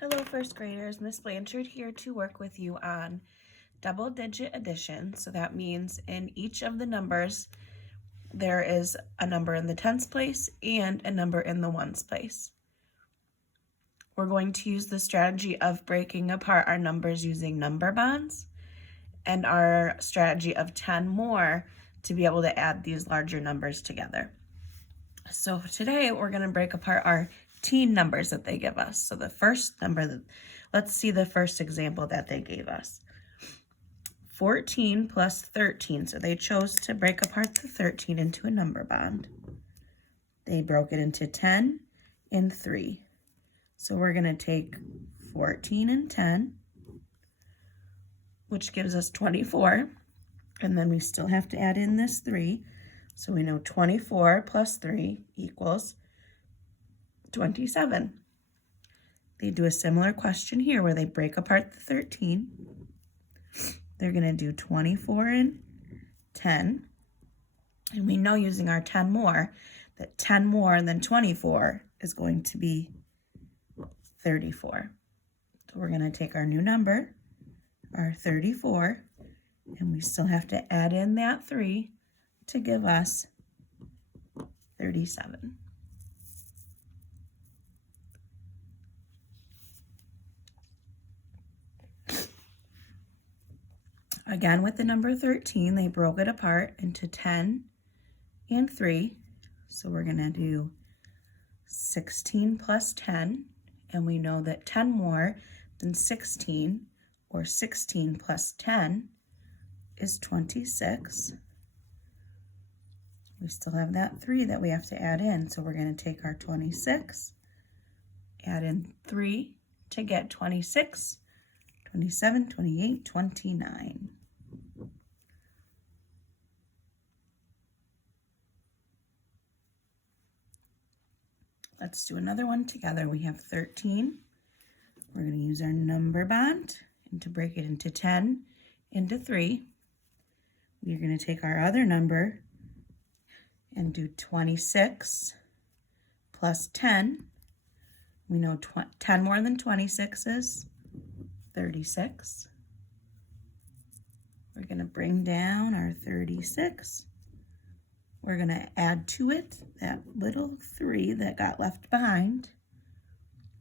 Hello first graders, Miss Blanchard here to work with you on double digit addition. So that means in each of the numbers there is a number in the tens place and a number in the ones place. We're going to use the strategy of breaking apart our numbers using number bonds and our strategy of 10 more to be able to add these larger numbers together. So today we're going to break apart our teen numbers that they give us. So the first number, let's see the first example that they gave us. 14 plus 13. So they chose to break apart the 13 into a number bond. They broke it into 10 and 3. So we're going to take 14 and 10, which gives us 24. And then we still have to add in this 3. So we know 24 plus 3 equals 27. They do a similar question here where they break apart the 13. They're going to do 24 and 10. And we know using our 10 more that 10 more than 24 is going to be 34. So we're going to take our new number, our 34, and we still have to add in that 3 to give us 37. Again, with the number 13, they broke it apart into 10 and 3. So we're going to do 16 plus 10, and we know that 10 more than 16, or 16 plus 10, is 26. We still have that 3 that we have to add in, so we're going to take our 26, add in 3 to get 26, 27, 28, 29. Let's do another one together. We have 13. We're going to use our number bond and to break it into 10 into 3. We're going to take our other number and do 26 plus 10. We know 10 more than 26 is 36. We're going to bring down our 36. We're going to add to it that little 3 that got left behind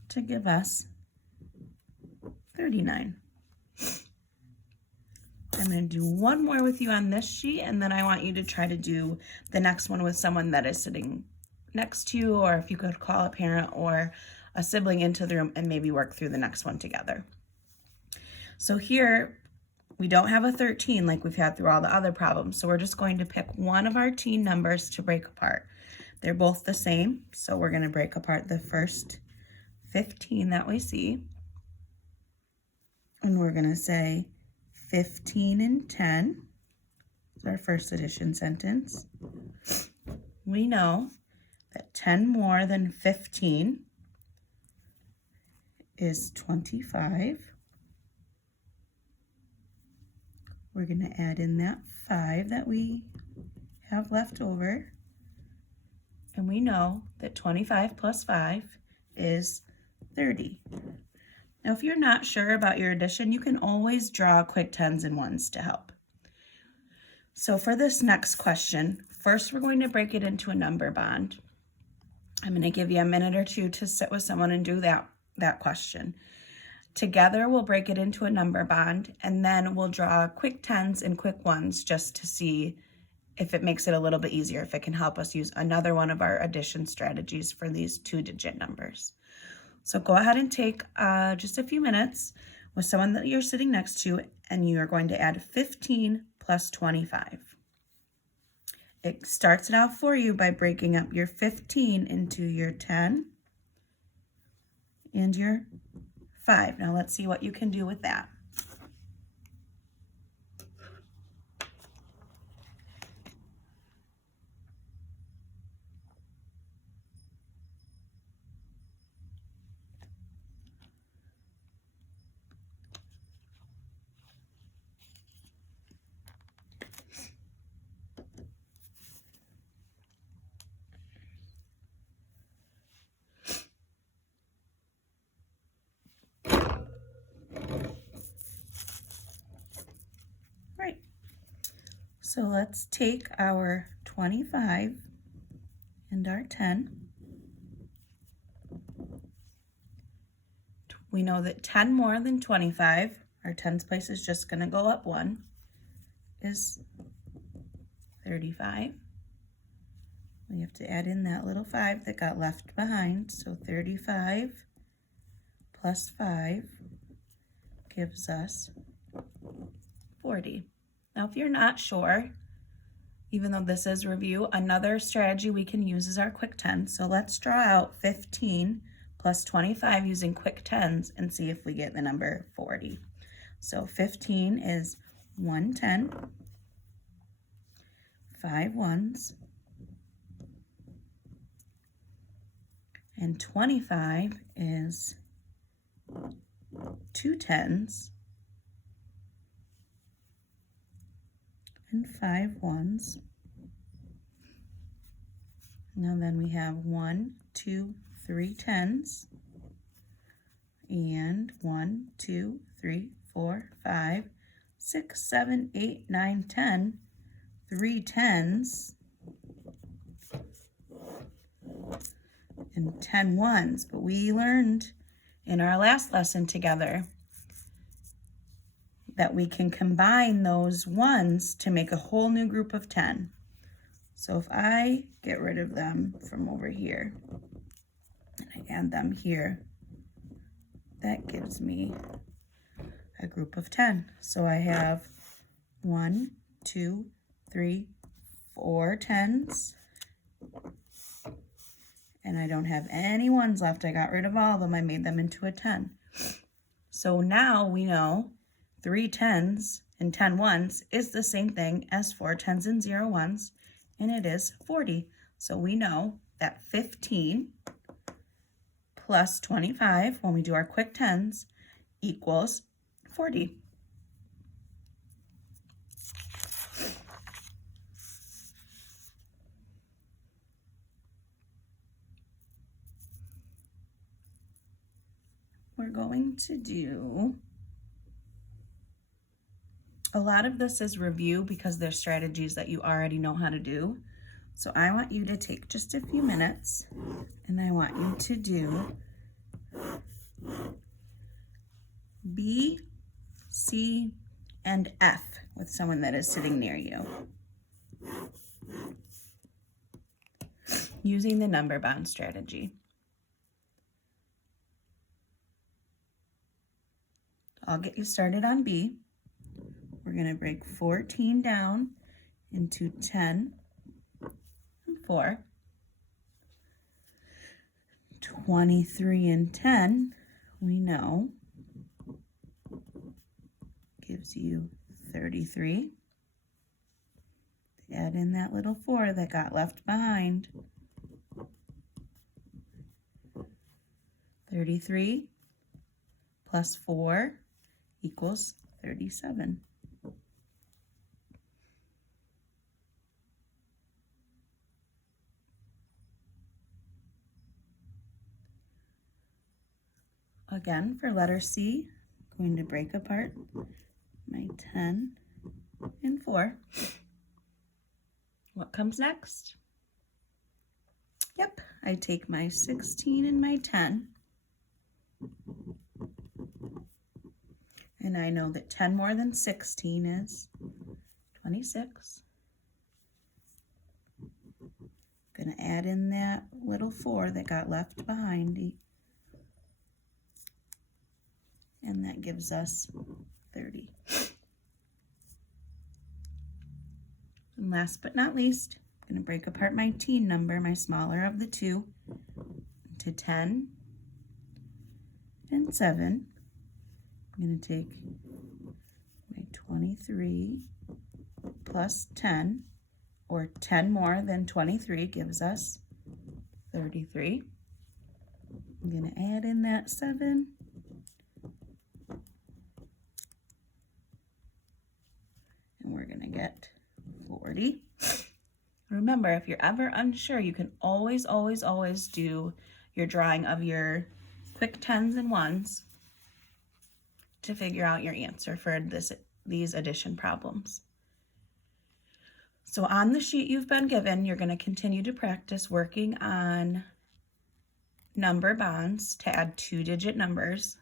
to give us 39. I'm going to do one more with you on this sheet, and then I want you to try to do the next one with someone that is sitting next to you, or if you could call a parent or a sibling into the room and maybe work through the next one together. So here, we don't have a 13 like we've had through all the other problems, so we're just going to pick one of our teen numbers to break apart. They're both the same, so we're going to break apart the first 15 that we see. And we're going to say 15 and 10 is our first addition sentence. We know that 10 more than 15 is 25. We're going to add in that 5 that we have left over. And we know that 25 plus 5 is 30. Now, if you're not sure about your addition, you can always draw quick tens and ones to help. So for this next question, first we're going to break it into a number bond. I'm going to give you a minute or two to sit with someone and do that question. Together, we'll break it into a number bond, and then we'll draw quick tens and quick ones just to see if it makes it a little bit easier, if it can help us use another one of our addition strategies for these 2-digit numbers. So go ahead and take just a few minutes with someone that you're sitting next to, and you are going to add 15 plus 25. It starts it out for you by breaking up your 15 into your 10 and your 5. Now let's see what you can do with that. So let's take our 25 and our 10. We know that 10 more than 25, our tens place is just going to go up 1, is 35. We have to add in that little 5 that got left behind. So 35 plus 5 gives us 40. Now, if you're not sure, even though this is review, another strategy we can use is our quick 10. So let's draw out 15 plus 25 using quick 10s and see if we get the number 40. So 15 is 1 10, 5 ones, and 25 is 2 10s and 5 ones. Now then we have 1, 2, 3 10s and 1, 2, 3, 4, 5, 6, 7, 8, 9, 10, 3 10s and 10 ones. But we learned in our last lesson together that we can combine those ones to make a whole new group of 10. So if I get rid of them from over here and I add them here, that gives me a group of 10. So I have 1, 2, 3, 4 10s, and I don't have any ones left. I got rid of all of them. I made them into a 10. So now we know 3 10s and 10 ones is the same thing as 4 10s and 0 ones, and it is 40. So we know that 15 plus 25, when we do our quick 10s, equals 40. We're going to do, a lot of this is review because there's strategies that you already know how to do. So I want you to take just a few minutes and I want you to do B, C, and F with someone that is sitting near you, using the number bond strategy. I'll get you started on B. We're going to break 14 down into 10 and 4. 23 and 10, we know, gives you 33. Add in that little 4 that got left behind. 33 plus 4 equals 37. Again, for letter C, I'm going to break apart my 10 and 4. What comes next? Yep, I take my 16 and my 10. And I know that 10 more than 16 is 26. I'm going to add in that little 4 that got left behind. And that gives us 30. And last but not least, I'm going to break apart my teen number, my smaller of the two, into 10 and 7. I'm going to take my 23 plus 10, or 10 more than 23 gives us 33. I'm going to add in that 7. And we're going to get 40. Remember, if you're ever unsure, you can always do your drawing of your quick 10s and 1s to figure out your answer for these addition problems. So on the sheet you've been given, you're going to continue to practice working on number bonds to add 2-digit numbers.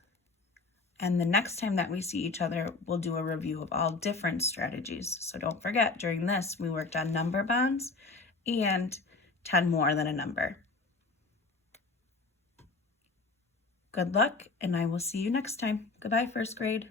And the next time that we see each other, we'll do a review of all different strategies. So don't forget, during this, we worked on number bonds and 10 more than a number. Good luck, and I will see you next time. Goodbye, first grade.